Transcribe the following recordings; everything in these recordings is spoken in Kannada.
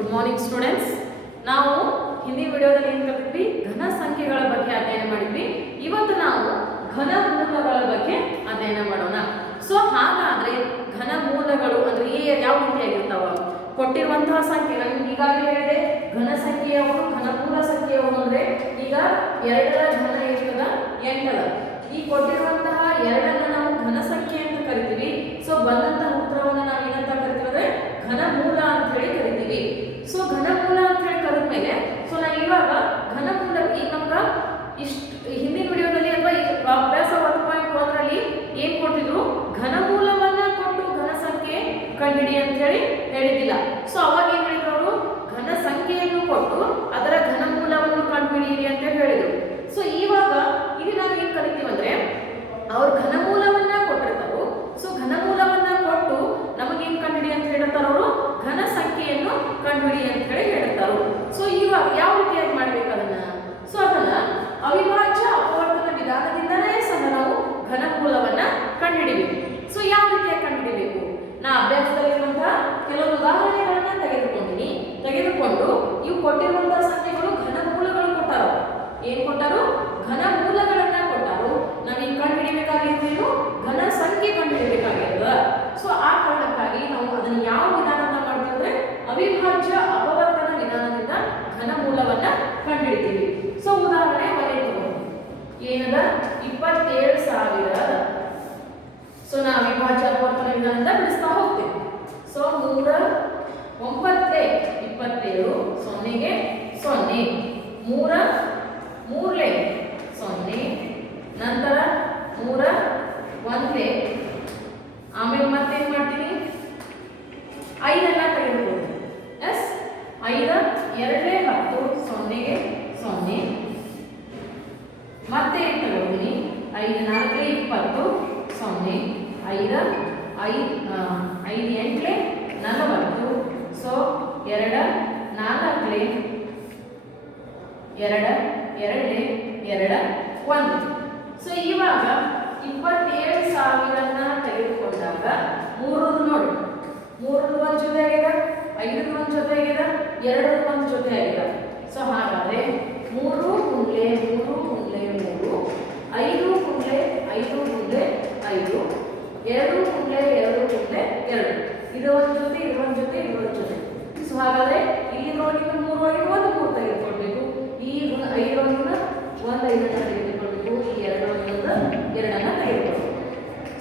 Good morning students. ನಾವು ಹಿಂದಿನ ವಿಡಿಯೋದಲ್ಲಿ ಏನು ಕಲಿತ್ವಿ? ಘನ ಸಂಖ್ಯೆಗಳ ಬಗ್ಗೆ ಅಧ್ಯಯನ ಮಾಡಿದ್ವಿ. ಇವತ್ತು ನಾವು ಘನ ಮೂಲಗಳ ಬಗ್ಗೆ ಅಧ್ಯಯನ ಮಾಡೋಣ. ಸೊ ಹಾಗಾದ್ರೆ ಘನ ಮೂಲಗಳು ಅಂದ್ರೆ ಯಾವ ರೀತಿಯಾಗಿರ್ತಾವ? ಕೊಟ್ಟಿರುವಂತಹ ಸಂಖ್ಯೆ ನಾನು ಈಗಾಗಲೇ ಹೇಳಿದೆ, ಘನ ಸಂಖ್ಯೆ ಯಾವುದು, ಘನ ಮೂಲ ಸಂಖ್ಯೆ ಯಾವುದು ಅಂದ್ರೆ ಈಗ 2ರ ಘನ ಇರ್ತದ 8 ಅದ. ಈ ಕೊಟ್ಟಿರುವಂತಹ 2ಅನ್ನು ನಾವು ಘನ ಸಂಖ್ಯೆ ಅಂತ ಕರಿತೀವಿ. ಸೊ ಬಂದಂತಹ ಉತ್ತರವನ್ನು ನಾವು ಏನಂತ ಕರಿತೀವಿ ಅಂದ್ರೆ ಘನ ಮೂಲ ಅಂತ ಹೇಳಿ ಕರಿತೀವಿ. ಸೊ ಘನ ಮೂಲ ಅಂತ ಹೇಳಿ ಕರೆದ್ಮೇಲೆ ಸೊ ನಾವು ಇವಾಗ ಘನ ಮೂಲ ಈಗ ನಮ್ಗ ಹಿಂದಿನ ವಿಡಿಯೋದಲ್ಲಿ ಅಥವಾ ಅಭ್ಯಾಸ 1.1ರಲ್ಲಿ ಏನ್ ಕೊಟ್ಟಿದ್ರು? ಘನ ಮೂಲವನ್ನ ಕೊಟ್ಟು ಘನ ಸಂಖ್ಯೆ ಕಂಡುಹಿಡಿ ಅಂತ ಹೇಳಿ ಹೇಳಿದ್ದಿಲ್ಲ. ಸೊ ಅವಾಗ ಏನ್ ಹೇಳಿದ್ರು ಅವರು? ಘನ ಸಂಖ್ಯೆಯನ್ನು ಕೊಟ್ಟು ಅದರ ಘನ ಮೂಲವನ್ನು ಕಂಡುಹಿಡಿಯಿರಿ ಅಂತ ಹೇಳಿದ್ರು. ಸೊ ಇವಾಗ ಇಲ್ಲಿ ನಾವು ಏನ್ ಕಲಿತೀವಿ ಅಂದ್ರೆ ಅವ್ರು ಘನ ಮೂಲವನ್ನ ಕೊಟ್ಟಿರ್ತಾರೋ. ಸೊ ಘನ ಮೂಲವನ್ನ ಕೊಟ್ಟು ನಮಗೇನ್ ಕಂಡುಹಿಡಿ ಅಂತ ಹೇಳಿರ್ತಾರ ಅವರು? ಘನ ಸಂಖ್ಯೆಯನ್ನು ಕಂಡುಹಿಡಿ ಅಂತ ಹೇಳಿ ಹೇಳ್ತಾರೋ. ಸೊ ಇವಾಗ ಯಾವ ರೀತಿಯಾಗಿ ಮಾಡ್ಬೇಕು ಅದನ್ನ? ಸೊ ಅದನ್ನ ಅವಿಭಾಜ್ಯ ಅಪವರ್ತನ ವಿಧಾನದಿಂದಲೇ ಸಹ ನಾವು ಘನ ಮೂಲವನ್ನ ಕಂಡುಹಿಡಿಬೇಕು. ಸೊ ಯಾವ ರೀತಿಯಾಗಿ ಕಂಡುಹಿಡಿಬೇಕು? ನಾ ಅಭ್ಯಾಸದಲ್ಲಿರುವಂತಹ ಕೆಲವು ಉದಾಹರಣೆಗಳನ್ನ ತೆಗೆದುಕೊಂಡು ಇವು ಕೊಟ್ಟಿರುವಂತಹ ಸಂಖ್ಯೆಗಳು ಘನ ಮೂಲಗಳು ಕೊಟ್ಟಾರೋ. ಏನ್ ಕೊಟ್ಟಾರು? ಘನ ಮೂಲಗಳನ್ನ ಕೊಟ್ಟಾರು. ನಾವೀಗ ಕಂಡುಹಿಡಿಬೇಕಾಗಿರೋದೇನು? ಘನ ಸಂಖ್ಯೆ ಕಂಡುಹಿಡಿಬೇಕಾಗಿರೋದ. ಸೊ ಆ ಕಾರಣಕ್ಕಾಗಿ ನಾವು ಅದನ್ನ ಯಾವ ವಿಧಾನದಿಂದ ಮಾಡ್ತೀವಿ ಅಂದ್ರೆ ಅವಿಭಾಜ್ಯ ಅಪವರ್ತನ ವಿಧಾನದಿಂದ ಘನ ಮೂಲವನ್ನ ಕಂಡುಹಿಡಿತೀವಿ. ಸೊ ಉದಾಹರಣೆ ಒಂದೇ ತಗೊಂಡು ಏನದ? 27,000. ಸೊ ನಾವು ಅವಿಭಾಜ್ಯ ಅಪವರ್ತನ ವಿಧಾನದಿಂದ ಬಿಡಿಸ್ತಾ ಹೋಗ್ತೀವಿ. ಸೊ 3 9 27 0ಗೆ 0 3 3 0 ನಂತರ 3 1 ಆಮೇಲೆ ಮತ್ತೇನ್ ಮಾಡ್ತೀನಿ? 5ಅನ್ನ ತೆಗೆದುಕೊಳ್ಳಿ. ಎಸ್ 5 2 10 0ಗೆ 0 ಮತ್ತೆ ತಗೊಳ್ತೀನಿ. 5 4 20 0 5 8 40. ಸೊ 2 4 2 2 2 1. ಸೊ ಇವಾಗ 27,000ನ್ನ ತೆಗೆದುಕೊಂಡಾಗ 3 ನೋಡಿ, 3 ಒಂದು ಜೊತೆ ಆಗಿದೆ, 5 ಒಂದು ಜೊತೆ ಆಗಿದೆ, 2 ಒಂದು ಜೊತೆ ಆಗಿದೆ. ಸೊ ಹಾಗಾದ್ರೆ 3 ಗುಂಡ್ಲೆ 3 ಗುಂಡ್ಲೆ 3 5 ಗುಂಡ್ಲೆ 5 ಗುಂಡ್ಲೆ 5 2 ಗುಂಡ್ಲೆ 2 ಗುಂಡ್ಲೆ 2 ಇದು ಒಂದು ಜೊತೆ, ಇದು ಒಂದು ಜೊತೆ, ಇದು ಒಂದು ಜೊತೆ. ಸೊ ಹಾಗಾದ್ರೆ ಇಲ್ಲಿ ನೋಡಿ 3 ಆಗಿ ಒಂದು 3 ತೆಗೆದುಕೊಳ್ಬೇಕು. ಈ 5 ಒಂದು 5 ತೆಗೆದುಕೊಳ್ಬೇಕು. ಈ 2 ಒಂದು 2ಅನ್ನ ತೆಗೆದುಕೊಳ್ಬೇಕು.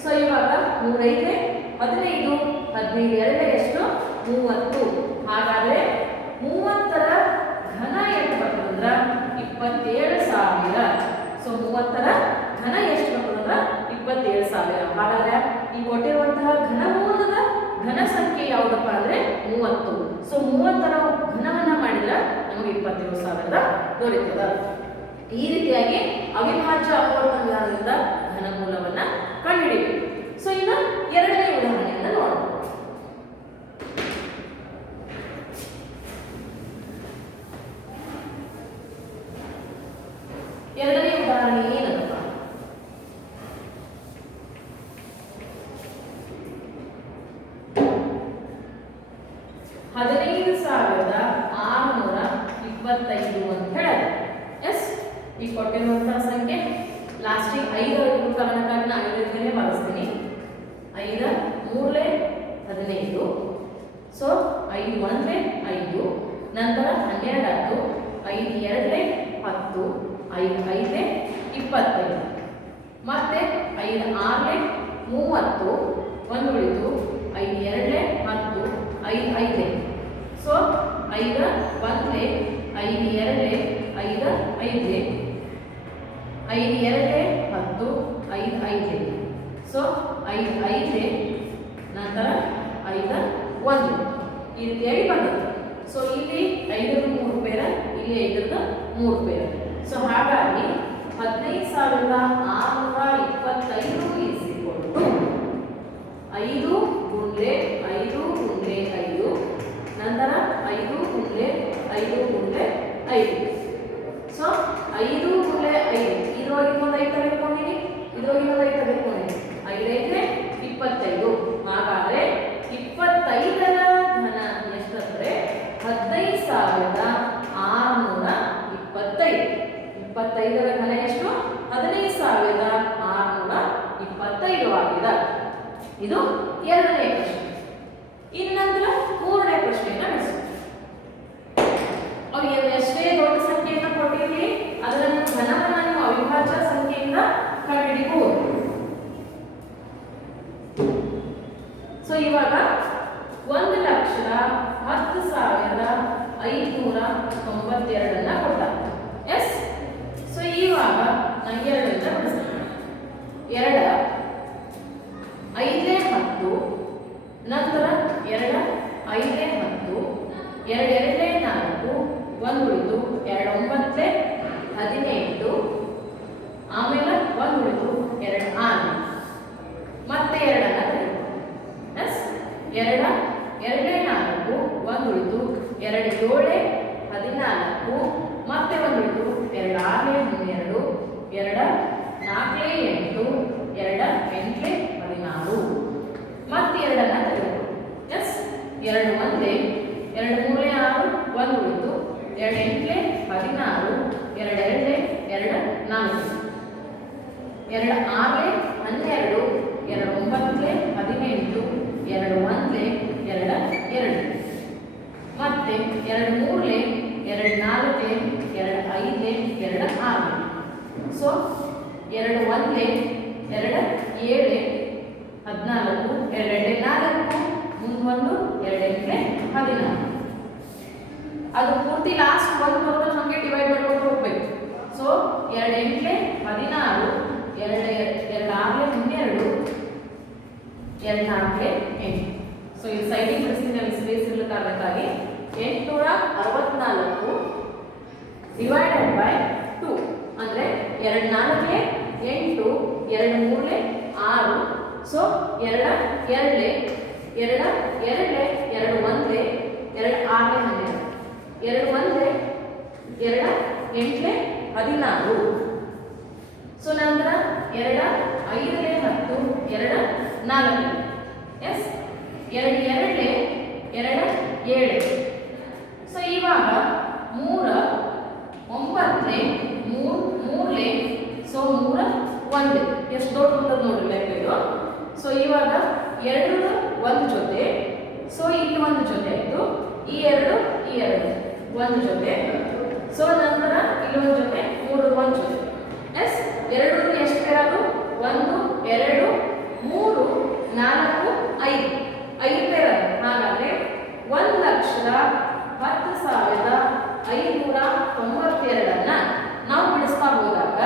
ಸೊ ಇವಾಗ 3 5 15 15 2 ಎಷ್ಟು? 30. ಹಾಗಾದ್ರೆ 30ರ ಘನ ಎಷ್ಟು ಬರ್ತದಂದ್ರ 27,000. ಸೊ 30ರ ಘನ ಎಷ್ಟು ಬರ್ತದಂದ್ರ 27,000. ಹಾಗಾದ್ರೆ ಈ ಕೊಟ್ಟಿರುವಂತಹ ಘನ ಮೂಲದ ಘನ ಸಂಖ್ಯೆ ಯಾವುದಪ್ಪ ಅಂದ್ರೆ 30. ಸೊ 30ರ ಘನವನ್ನ ಮಾಡಿದ್ರೆ ನಮಗೆ 27,000 ದೊರೆಯುತ್ತದೆ. ಈ ರೀತಿಯಾಗಿ ಅವಿಭಾಜ್ಯ ಅಪವರ್ತನ ವಿಧಾನದಿಂದ ಘನ ಮೂಲವನ್ನ ಕಂಡುಹಿಡಿಯಬೇಕು. ಸೊ ಇನ್ನು ಎರಡನೇ ಉದಾಹರಣೆಯನ್ನ ನೋಡೋಣ. ಎರಡನೇ ಉದಾಹರಣೆ ಏನಪ್ಪ? $15,625 ಅಂತ ಹೇಳೋದು. ಎಸ್ ಈ ಕೊಟ್ಟಿರುವಂತಹ ಸಂಖ್ಯೆ ಲಾಸ್ಟಿಗೆ 5 ಇರೋ ಕಾರಣಕ್ಕಾಗಿ ನಾನು 5 ಬಳಸ್ತೀನಿ. 5 3 15. ಸೊ 5 1 5 ನಂತರ 12 5 2 10 5 5 25 ಮತ್ತೆ 5 6 30 ಒಂದು ಉಳಿತು 5 2 10 5 5. ಸೊ 5 1 5 2 5 5 5 2 10 5 5. ಸೊ 5 5 ನಂತರ 5 1 ಈ ರೀತಿಯಾಗಿ ಬಂದದ್ದು. ಸೊ ಇಲ್ಲಿ 5ರ 3 ಪೇರ, ಇಲ್ಲಿ 5ರದ 3 ಪೇರ. ಸೊ ಹಾಗಾಗಿ 15,625 5 ಗುಂಡ್ಲೆ 5 ಗುಂಡ್ಲೆ 5 ನಂತರ 5 ಗುಂಡ್ಲೆ 5 ಗುಂಡ್ಲೆ 5. ಸೊ 5 ಗುಂಡ್ಲೆ 5 ಇದರೊಳಗೆ ಒಂದು 5 ತೆಗೆದುಕೊಂಡಿನಿ, ಇದರೊಳಗೆ ಒಂದು 5 ತೆಗೆದುಕೊಂಡಿನಿ. 5 5 25. ಹಾಗಾದ್ರೆ 25ರ ಘನ ಎಷ್ಟಂದ್ರೆ 15 ಇವಾಗ 1,10,592 ಕೊಟ್ಟ. ಎಸ್. ಸೊ ಇವಾಗ ನಾನು 2 ಅಂತ ಬಿಡಿಸ್ತೀನಿ. 2 5 10, ನಂತರ 2 5 10, 2 2 4, 1 ಉಳಿತು, 2 9 18, ಆಮೇಲೆ 1 ಉಳಿತು, 2 6, ಮತ್ತೆ 2 ಅನ್ನ ತೆಗೆದು. ಎಸ್. 2 2 4, 1 ಉಳಿತು, 2 7 14, ಮತ್ತೆ 1 ಉಳಿತು, 2 6 12, 2 4 8, 2 8 16, ಮತ್ತೆ 2 ಅನ್ನ ತೆಗೆದು. ಎಸ್. 2 1 2 3 6, 1 ಉಳಿತು, 2 8 16, 2 2 2 4, 2 6 12, 2 9 18, 2 1 2 2, ಮತ್ತೆ 2 3 2 4 2 5 2 6. ಸೊ 2 1 2 7 14, 2 2 4, ಮುಂದೊಂದು 2 8 16. ಅದು ಪೂರ್ತಿ ಲಾಸ್ಟ್ ಒಂದು ಬರೋದು ನಮಗೆ ಡಿವೈಡ್ ಮಾಡ್ಕೊಂಡು ಹೋಗ್ಬೇಕು. ಸೊ 2 8 16, 2 6 12, 2 4 8. ಸೊ ಈ ಸೈಡಿಗೆ ಬಿಡಿಸ್ತೀನಿ, ಅಲ್ಲಿ ಸ್ಪೇಸ್ ಇರಲಿಕ್ಕಾಗಬೇಕಾಗಿ 864 ಡಿವೈಡೆಡ್ ಬೈ 2 ಅಂದರೆ 2 4 8, 2 3 6. ಸೊ 2 2 2 2 2 1 2 6 12, 2 1 2 8 16. ಸೊ ನಂತರ 2 5 10, 2 4. ಎಸ್. 2 2 2 7. ಸೊ ಇವಾಗ 3 9 3 ಸೊ 3 1. ಎಷ್ಟು ದೊಡ್ಡ ಬಂದದ್ದು ನೋಡ್ರಿ ಲೆಕ್ಕ ಇದು. ಸೊ ಇವಾಗ 2 1 ಜೊತೆ, ಸೊ ಇಲ್ಲಿ 1 ಜೊತೆ ಆಯಿತು, ಈ 2 1 ಜೊತೆ. ಸೊ ನಂತರ ಇಲ್ಲಿ 1 ಜೊತೆ, 3 1 ಜೊತೆ. ಎಸ್. 2 ಎಷ್ಟು ಪೇರ್ ಅದು? 1 2 3 4 5 ಪೇರ್ ಅದು. ಹಾಗಾದ್ರೆ 1,10,592 ನಾವು ಬಿಡಿಸ್ತಾ ಹೋದಾಗ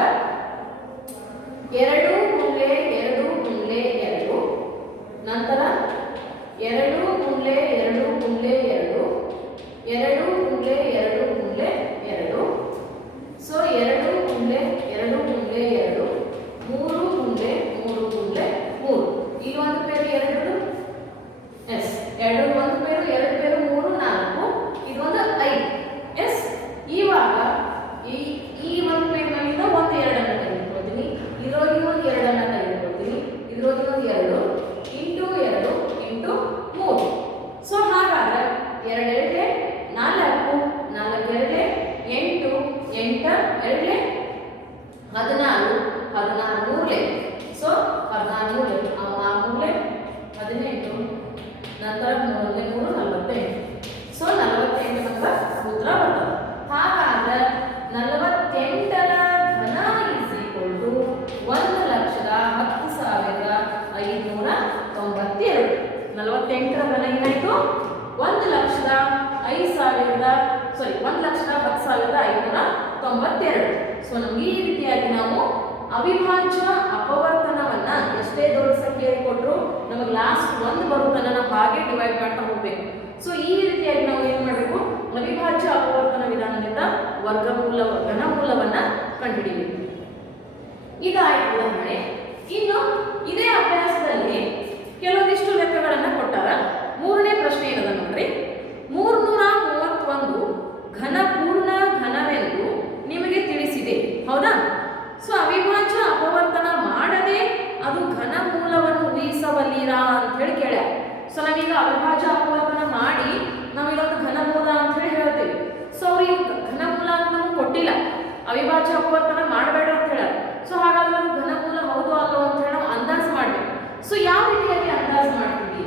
2 2 2 2, ನಂತರ 2 2 2 2, 2 2 2 2. ಸೊ 2 2 2 2, 3 2 3 3. ಇಲ್ಲಿ ಒಂದು ಪೇರು 2. ಎಸ್. 2 ಒಂದು ಪೇರು, 2 ಪೇರು 3 4, ಇದೊಂದು 5. ಎಸ್. ಇವಾಗ ಈ ಒಂದು ಪೇರಿನಲ್ಲಿಂದ ಒಂದು 2 ಅನ್ನು ತೆಗೆದುಕೊಳ್ತೀನಿ, ಇದರೊಳಗೆ ಒಂದು 2 ಅನ್ನು ತೆಗೆದುಕೊಳ್ತೀನಿ, ಇದರೊಳಗೆ ಒಂದು 2 ಇಂಟು 2 ಇಂಟು 3. ಸೊ ಹಾಗಾದ್ರೆ 2 2 4 4 2 8 8 2 16 16 3. ಸೊ 16 3 18, ನಂತರ 3 3 48. ಸೊ 48 ನಮಗೆ ಉತ್ತರ ಬರ್ತದೆ. ಹಾಗಾದ್ರೆ 48ರ ಘನ ಇಸ್ ಈಕ್ವಲ್ ಟು 1,10,592. 48ರ ಘನ ಏನಾಯ್ತು? 1,10,592. ಸೊ ನಮ್ಗೆ ಈ ರೀತಿಯಾಗಿ ನಾವು ಅವಿಭಾಜ್ಯ ಅಪವರ್ತನವನ್ನ ಎಷ್ಟೇ ದೊಡ್ಡ ಸಂಖ್ಯೆ ಕೊಟ್ಟರು ನಮಗೆ ಲಾಸ್ಟ್ 1 ಬರುತ್ತನ್ನ ನಾವು ಹಾಗೆ ಡಿವೈಡ್ ಮಾಡ್ತಾ ಹೋಗ್ಬೇಕು. ಸೊ ಈ ರೀತಿಯಾಗಿ ನಾವು ಏನು ಮಾಡಬೇಕು? ಅವಿಭಾಜ್ಯ ಅಪವರ್ತನ ವಿಧಾನದಿಂದ ಘನಮೂಲವನ್ನ ಕಂಡುಹಿಡಿಯಬೇಕು. ಇದಾಯ್ತು ಉದಾಹರಣೆ. ಇನ್ನು ಇದೇ ಅಭ್ಯಾಸದಲ್ಲಿ ಕೆಲವೊಂದಿಷ್ಟು ಲೆಕ್ಕಗಳನ್ನ ಕೊಟ್ಟಾರ. 3ನೇ ಪ್ರಶ್ನೆ ಏನದ ನೋಡ್ರಿ. 331 ಘನಪೂರ್ಣ ಘನವೆಂದು ನಿಮಗೆ ತಿಳಿಸಿದೆ, ಹೌದಾ? ಸೊ ಅವಿಭಾಜ್ಯ ಅಪವರ್ತನ ಮಾಡದೆ ಅದು ಘನಮೂಲವನ್ನು ಊಹಿಸಬಲ್ಲಿರಾ ಅಂತ ಹೇಳಿ ಕೇಳ್ಯಾರ. ಸೊ ನಾವೀಗ ಅವಿಭಾಜ್ಯ ಅಪವರ್ತನ ಮಾಡಿ ನಾವು ಇದೊಂದು ಘನಮೂಲ ಅಂತ ಹೇಳಿ ಹೇಳ್ತೀವಿ. ಸೊ ಅವ್ರಿಗೆ ಘನಮೂಲ ಅಂತ ನಮ್ಗೆ ಕೊಟ್ಟಿಲ್ಲ, ಅವಿಭಾಜ್ಯ ಅಪವರ್ತನ ಮಾಡಬೇಡ ಅಂತ ಹೇಳ. ಸೊ ಹಾಗಾದ್ರೆ ಅದು ಘನಮೂಲ ಹೌದು ಅಲ್ಲೋ ಅಂತ ಹೇಳಿ ನಾವು ಅಂದಾಜು ಮಾಡ್ಬೇಕು. ಸೊ ಯಾವ ರೀತಿಯಾಗಿ ಅಂದಾಜು ಮಾಡ್ತೀವಿ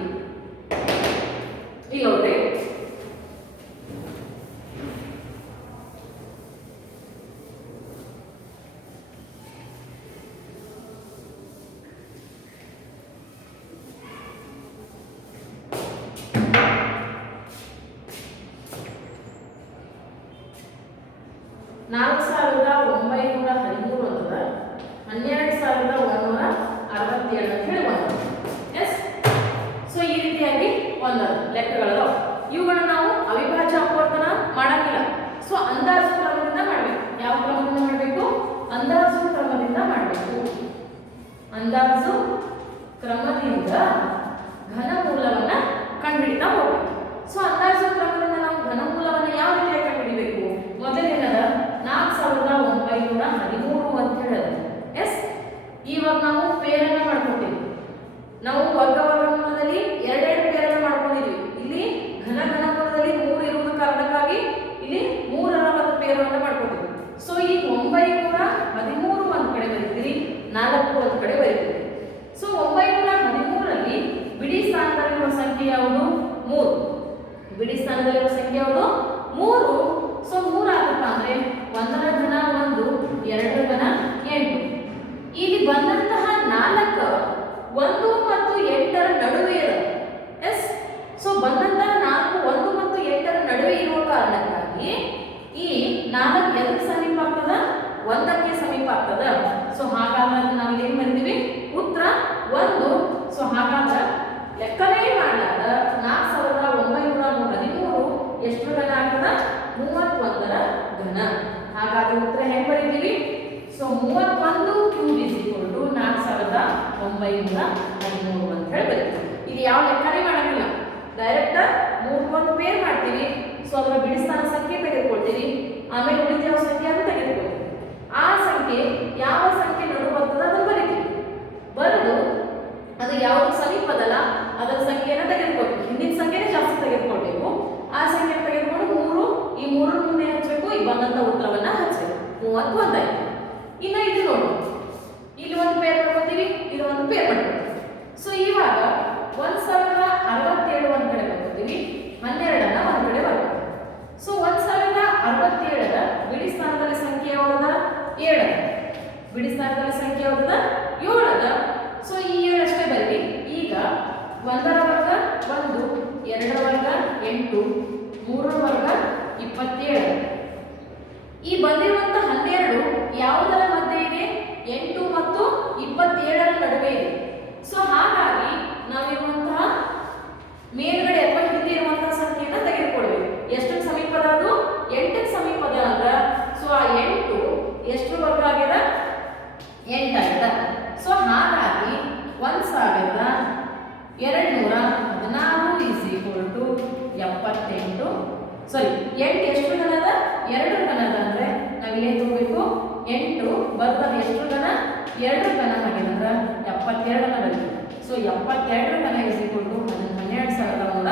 ಈಗ ನೋಡ್ರಿ. 1913 ಅಂತದ 12167 ಅಂತ ಹೇಳಿ ಒಂದು. ಎಸ್, ಸೊ ಈ ರೀತಿಯಾಗಿ ಒಂದು ಲೆಕ್ಕಗಳು ಇವುಗಳನ್ನ ನಾವು ಅವಿಭಾಜ್ಯ ಅಪವರ್ತನ ಮಾಡಂಗಿಲ್ಲ. ಸೊ ಅಂದಾಜು ಕ್ರಮದಿಂದ ಮಾಡಬೇಕು. ಯಾವ ಕ್ರಮದಿಂದ ಮಾಡಬೇಕು? ಅಂದಾಜು ಕ್ರಮದಿಂದ ಮಾಡಬೇಕು. ಅಂದಾಜು ಕ್ರಮದಿಂದ ಘನಮೂಲವನ್ನ ಕಂಡುಹಿಡಿತಾ ಹೋಗ್ಬೇಕು. ಸೊ ಅಂದಾಜು ಕ್ರಮದಿಂದ ನಾವು ಘನಮೂಲವನ್ನ ಯಾವ ರೀತಿಯಾಗಿ ಕಂಡುಹಿಡಿಬೇಕು? ಮೊದಲನೇದ 4913 ಅಂತ ಹೇಳೋದು. ಎಸ್, ಇವಾಗ ನಾವು ಪೇರನ್ನ ಮಾಡ್ಕೊತೀವಿ. ನಾವು ವರ್ಗಮೂಲದಲ್ಲಿ ಎರಡೆರಡು ಪೇರನ್ನ ಮಾಡ್ಕೊಂಡಿದ್ವಿ. ಇಲ್ಲಿ ಘನಮೂಲದಲ್ಲಿ 3 ಇರುವುದು ಕಾರಣಕ್ಕಾಗಿ ಇಲ್ಲಿ 3ರ ಒಂದು ಪೇರನ್ನ ಮಾಡ್ಕೊತೀವಿ. ಸೊ ಈ 913 ಒಂದ್ ಕಡೆ ಬರೀತೀರಿ, 4 ಒಂದ್ ಕಡೆ ಬರೀತೀರಿ. ಸೊ 913ರಲ್ಲಿ ಬಿಡಿ ಸ್ಥಾನದಲ್ಲಿರುವ ಸಂಖ್ಯೆ ಯಾವುದು? 3. ಬಿಡಿ ಸ್ಥಾನದಲ್ಲಿರುವ ಸಂಖ್ಯೆ ಯಾವುದು? 3. ಸೊ 3 ಆಗಪ್ಪ ಅಂದ್ರೆ 1ರ ಘನ 1, 2ರ ಘನ 8. ಇಲ್ಲಿ ಬಂದಂತಹ 4 1 ಮತ್ತು 8ರ ನಡುವೆ ಇದೆ. ಎಸ್, ಸೊ ಬಂದಂತಹ 4 1 ಮತ್ತು 8ರ ನಡುವೆ ಇರುವ ಕಾರಣಕ್ಕಾಗಿ ಈ 4 ಎದಕ್ಕೆ ಸಮೀಪ ಆಗ್ತದ? 1ಕ್ಕೆ ಸಮೀಪ ಆಗ್ತದ. ಸೊ ಹಾಗಾದ್ರೆ ನಾವು ಏನ್ ಬರೀತೀವಿ? ಉತ್ತರ 1. ಸೊ ಹಾಗಾದ್ರೆ ಲೆಕ್ಕನೇ ಮಾಡಲಾದ 4913 ಎಷ್ಟು ಘನ ಆಗ್ತದ? 31ರ ಘನ. ಹಾಗಾದ್ರೆ ಉತ್ತರ ಹೆಂಗ್ ಬರೀತೀವಿ? So 31 cube is equal to 4913 ಅಂತ ಹೇಳಿ ಬರೀತೀವಿ. ಇಲ್ಲಿ ಯಾವ ಲೆಕ್ಕನೇ ಮಾಡಂಗಿಲ್ಲ, ಡೈರೆಕ್ಟ್ 3 ಪೇರ್ ಮಾಡ್ತೀವಿ. ಸೊ ಅದರ ಬಿಡಿಸ್ಥಾನ ಸಂಖ್ಯೆ ತೆಗೆದುಕೊಳ್ತೀವಿ, ಆಮೇಲೆ ಉಳಿದ ಸಂಖ್ಯೆ ಅಂತ ತೆಗೆದುಕೊಳ್ತೀವಿ. ಆ ಸಂಖ್ಯೆ ಯಾವ ಸಂಖ್ಯೆ ನಡು ಬರ್ತದ ಅದನ್ನು ಬರೀತೀವಿ. ಬರೆದು ಅದು ಯಾವ್ದು ಸಮೀಪ ಅದಲ್ಲ ಅದರ ಸಂಖ್ಯೆಯನ್ನು ತೆಗೆದುಕೊಳ್ತೀವಿ. ಹಿಂದಿನ ಸಂಖ್ಯೆನೇ ಜಾಸ್ತಿ ತೆಗೆದುಕೊಳ್ಬೇಕು. ಆ ಸಂಖ್ಯೆ ತೆಗೆದುಕೊಂಡು 3 ಈ 3 ಮುಂದೆ ಹಚ್ಚಬೇಕು, ಈ ಬಂದಂತ ಉತ್ತರವನ್ನ ಹಚ್ಚಬೇಕು. 31 ಆಯ್ತು. ಇನ್ನು ಇದು ನೋಡಿ, ಇಲ್ಲಿ ಒಂದು ಪೇರ್ ಮಾಡ್ಕೊತೀವಿ, ಇಲ್ಲಿ ಒಂದು ಪೇರ್ ಮಾಡ್ಕೊತೀವಿ. ಸೊ ಇವಾಗ 1067 ಒಂದ್ ಕಡೆ ಬರ್ಕೊತೀವಿ, 12ನ್ನ ಒಂದ್ ಕಡೆ ಬರ್ಕೊತೀವಿ. ಸೊ 1067ರ ಬಿಡಿ ಸ್ಥಾನದಲ್ಲಿ ಸಂಖ್ಯೆ ಯಾವ್ದದ? 7. ಬಿಡಿ ಸ್ಥಾನದಲ್ಲಿ ಸಂಖ್ಯೆ ಯಾವ್ದದ? 7. ಸೊ ಈ 7 ಅಷ್ಟೇ ಬರೀ. ಈಗ 1ರ ವರ್ಗ 1, 2ರ ವರ್ಗ 8, 3ರ ವರ್ಗ 27. ಈ ಬಂದಿರುವಂತಹ 12 ಯಾವುದರ ಮಧ್ಯೆ ಇದೆ? 8 ಮತ್ತು 27ರ ನಡುವೆ ಇದೆ. ಸೊ ಹಾಗಾಗಿ ನಾವಿರುವಂತಹ ಮೇಲ್ಗಡೆ ಅಥವಾ ಹಿಂದೆ ಇರುವಂತಹ ಸಂಖ್ಯೆಯನ್ನು ತೆಗೆದುಕೊಳ್ಬೇಕು. ಎಷ್ಟು ಸಮೀಪದ? ಅದು 8ಕ್ಕೆ ಸಮೀಪದ ಅಂದ್ರ ಸೊ ಆ 8 ಎಷ್ಟು ವರ್ಗ ಆಗ್ಯದ? 8 ಆಗ್ಯದ. ಸೊ ಹಾಗಾಗಿ 1216 ಇಸ್ ಈಕ್ವಲ್ ಟು 78. ಸಾರಿ, 8 ಎಷ್ಟು ಘನ ಅದ? 2 ಘನ ಅದ. ಅಂದ್ರೆ ನಾವಿಲ್ಲಿ ತಗೋಬೇಕು 8 ಬರ್ತದ ಎಷ್ಟು ಘನ? 2 ಘನ ಆಗ್ಯದ. ಅಂದ್ರೆ 72 ಬರೀತೀವಿ. ಸೊ 72 ಘನ ಇಸ್ ಈಕ್ವಲ್ ಟು 12172